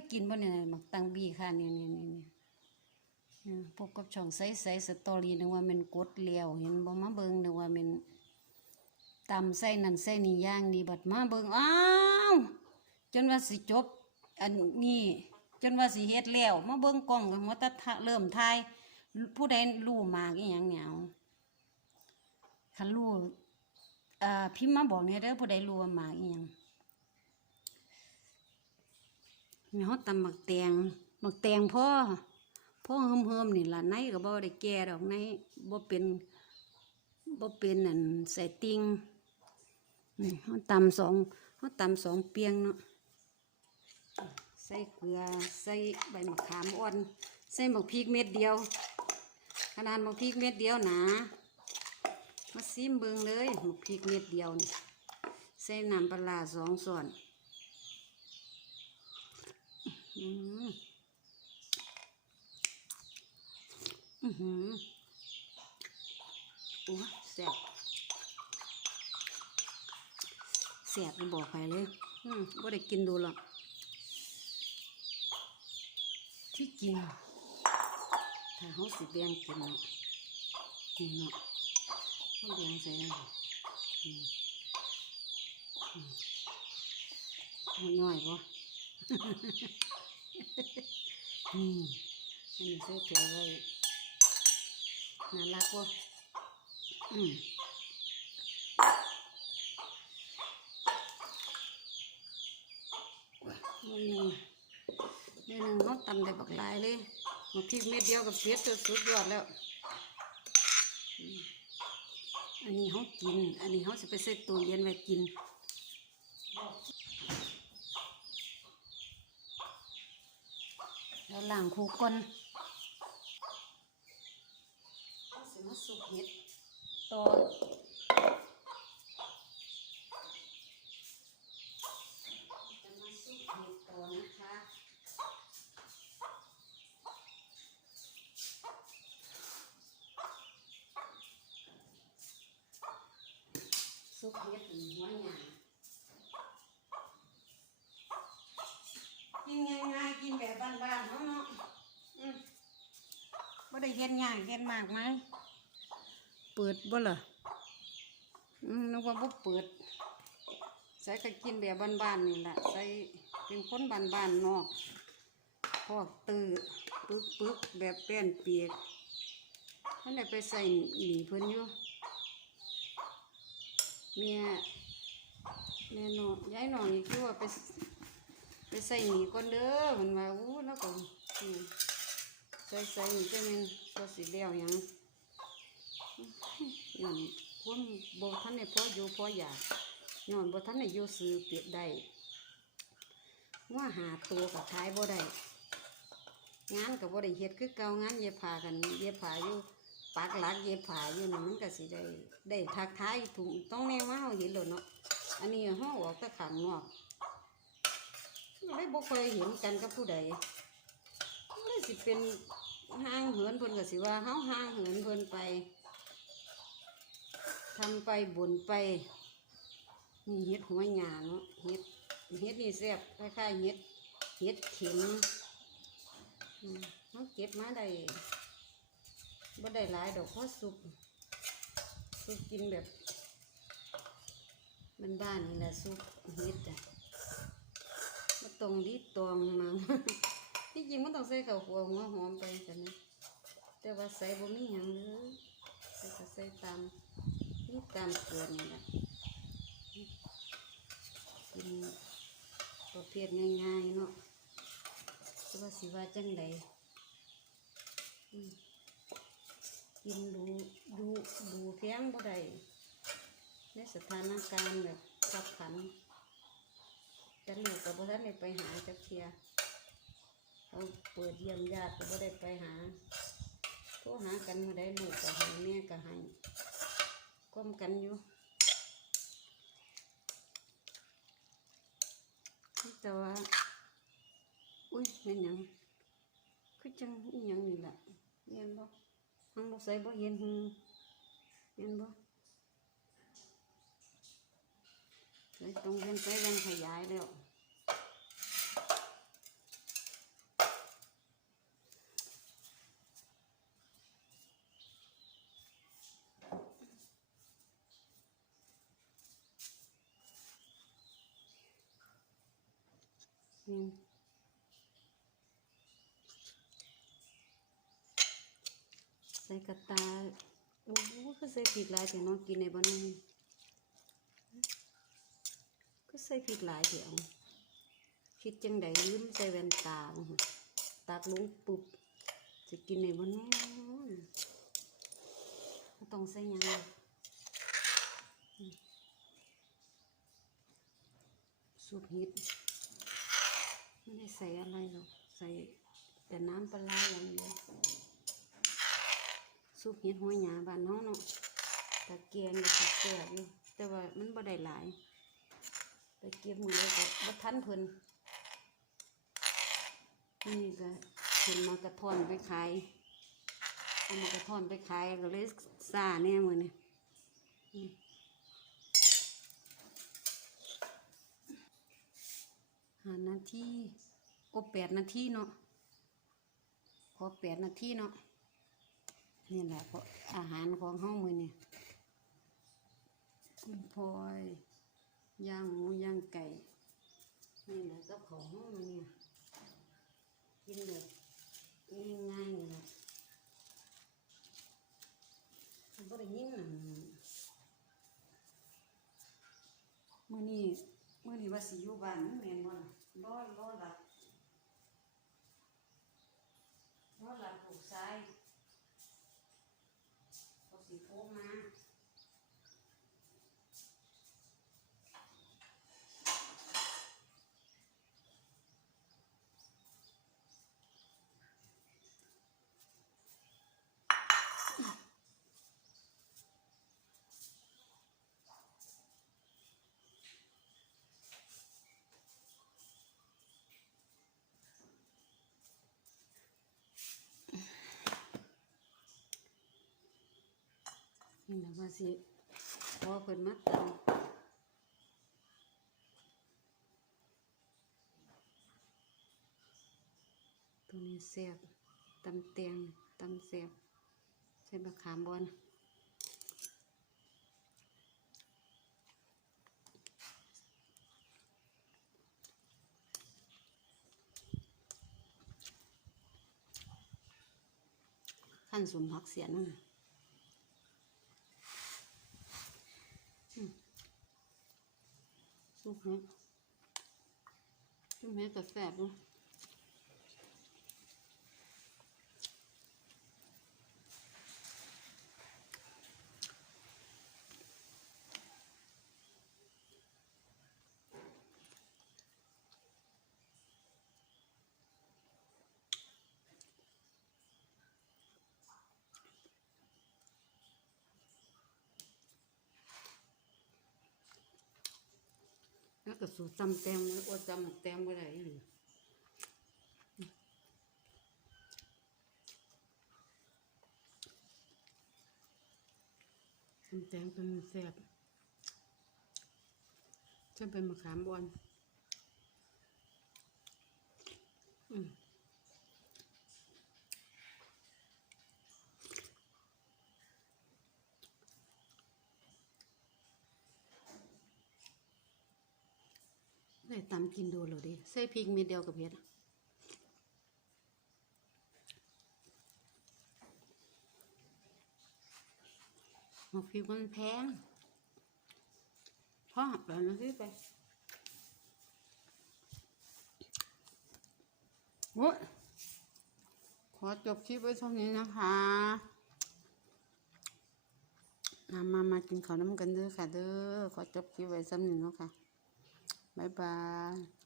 ยกินบ่เนี่ยหมักตังบีค่ะเนี่ยเนี่นี่นี่อ่าพบกับช่องใสใสสตอรี่นึกว่ามันกดเลี้ยวเห็นบ่มาเบิงนึกว่ามันตำใส่นั่นใส่นี่ย่างดีบัดมาเบิงอ้าวจนว่าสิจบ อันนี้จนว่าสิเฮ็ดแล้วมาเบิ่งกล้องกันว่าแตะเริ่มถ่ายผู้ใดรู้มากอีหยังเนี่ยเอาคันรู้อ่าพิมพ์มาบอกเนี่ยเด้อผู้ใดรู้ว่ามากอีหยัง มีเขาตำหมักแตงหมักแตงพ่อพ่อเฮิมเฮิมๆนี่ล่ะในก็บ่ได้แก่ดอกในบ่เป็นบ่เป็นนั่นใส่ติงนี่เขาตำสองเขาตำสองเปียงเนาะใส่เกลือใส่ใบมะขามอ่อนใส่หมกพริกเม็ดเดียว ขนาดหมกพริกเม็ดเดียวหนามาซิมเบิงเลยหมกพริกเม็ดเดียวนี่ใส่น้ำปลาสองส่วน อืมอือหือโอ้แสบแสบไม่บอกใครเลย อืมว่าได้กินดูหรอกที่กิน ถ้าเขาสิแบงกินเนาะนี่เนาะเขาแบงใส่ได้อืมอืมเอาย่อยปะ อืมอันนี้ใส่เกลือไว้น่ารักวะอืมนี่หนึ่งนี่หนึ่งเขาตำได้บักหลายเลยมาพริกเม็ดเดียวกับเผ็ดจนสุดยอดแล้ว อันนี้เขากิน อันนี้เขาจะไปใส่ตู้เย็นไว้กิน แล้วล้างคูก่อนเอาสิมาสุกเห็ดต่อจะมาสุกเห็ดต่อนะคะสุกเห็ดเป็นหัวหยางกินง่ายๆกิ นแบบบ้านๆเนาะเนาะอืมบ่ได้เฮ็ดยากเฮ็ดมากไหมายเปิดบ่ล่ะอืมนึกว่าบ่เปิด ใส่ก็กินแบบบ้านๆนี่แหละใส่เป็นคนบ้านๆนอกพอกตื้อปึกปึกๆแบบแป้นเปียกท่านได้ไปใส่หนีเพิ่นอยู่เมียแม่น้องยายน้องอีกอยู่ว่าไป ไปใส่หนีก่อนเด้อมันว่าอู้แล้วก็อืมใส่ใส่หนีจะเป็นตัวสีเดียวยังย้อนคนบ่ทันได้พออยู่พ่ออยากย้อนบ่ทันได้อยู่ซื้อเปียกได้ว่าหาตัวกับขายบ่ได้งานกับบ่ได้เฮ็ดคือเก่างานเย็บผ้ากันเย็บผ้าอยู่ปักหลักเย็บผ้าอยู่นั่นมันก็สิได้ได้ทักทายถูกต้องแน่ว่าเห็นแล้วเนาะอันนี้เฮาออกแต่ข้างนอก ไม่บ่เคยเห็นกันกับผู้ใดไม่สิเป็นห้างเหินเพิ่นก็สิว่าเฮาห้างเหินเพิ่นไปทำไปบ่นไปนี่เฮ็ดหัวหยาเนาะเฮ็ดเฮ็ดนี่แซ่บคล้ายๆเฮ็ดเฮ็ดเข็มเฮาเก็บมาได้บ่ได้หลายดอกเพราะสุกสุกกินแบบบ้านๆนี่แหละสุกเฮ็ดอะ ตรงที่ตวงมาที่จริงมันต้องใส่ข้าวคั่วหัวหอมไปกันนะแต่ว่าใส่บ่มีหยังเลยใส่ก็ใส่ตามนี่ตามเกลือนี่แหละกินประเภทง่ายๆเนาะแต่ว่าสิว่าจังใดกินดูดูดูเพียงบ่ได้ในสถานการณ์แบบขับขัน จันลูกกับพ่ท่านได้ไปหาจักเทียเขาเปิดเยี่ยมญาติก็บ่ได้ไปหาโทรหากันมาได้ลูกก็ให้แม่ก็ให้ก้มกันอยู่แต่ว่าอุ้ยเป็นยังคือจังอีหยังนี่แหละเห็นบ่หังบ่ใส่บ่เห็นหึเห็นบ่ ตรงเว้นไปเว้นขยายแล้วอืมใส่กระตาโอ้ก็ใส่ผิดลายแต่น้องกินในบ้านนี่ ใส่พริกหลายเดี๋ยวคิดจังใดลืมใส่แว่นตาตักลงปุ๊บจะกินในบ้านน้ต้องใส่ยังซุปเห็ดไม่ได้ใส่อะไรหรอกใส่แต่น้ำปลาอย่างเดียวซุปเห็ดหัวหยาบ้านเฮาเนาะตะเกียงก็สิแซ่บอยู่แต่ว่ามันบ่ได้หลาย ตะเกียบมือแล้วก็บ่ทันเพิ่นนี่ก็เพิ่นมากระท่อนไปขายเอามากระท่อนไปขายก็เลยซาแน่มื้อนี้อืมหานาทีโอแปดนาทีเนาะขอแปดนาทีเนาะนี่แหละเพราะอาหารของห้องมือเนี่ยคุณพลอย ย่างหมูย่างไก่นี่แหละก็ของห้องมือเนี่ยกินแบบง่ายๆนี่แหละบ่ได้ยินนั่นมื้อนี้มื้อนี้ว่าสิอยู่บ้านมันแม่นบ่ล่ะรอรอหลับรอหลับปลูกซ้ายเขาสิโฟกมา นี่แหละว่าสิพอเพิ่นมาตำตัวนี้แซ่บตำเตียงตำแซ่บใส่บะขามบอนขั้นสมพักเสียนะ ซุปเห็ดซุปเห็ดก็แสบเลย ก็สูตรตำแตงแล้วอดจำหมกแตงก็ได้อีหลีตำแตงเป็นแซ่บจะเป็นมะขามบอนอืม ได้ตำกินดูเลยดิใส่พริกเม็ดเดียวกับเผ็ดหมกพริกมันแพงพ่อไปนะพี่ไปโอ้ยขอจบคลิปไว้เท่านี้นะคะมามามากินข้าวน้ำกันเด้อค่ะเด้อ ขอจบคลิปไว้สักหนึ่งเนาะค่ะ บ๊ายบาย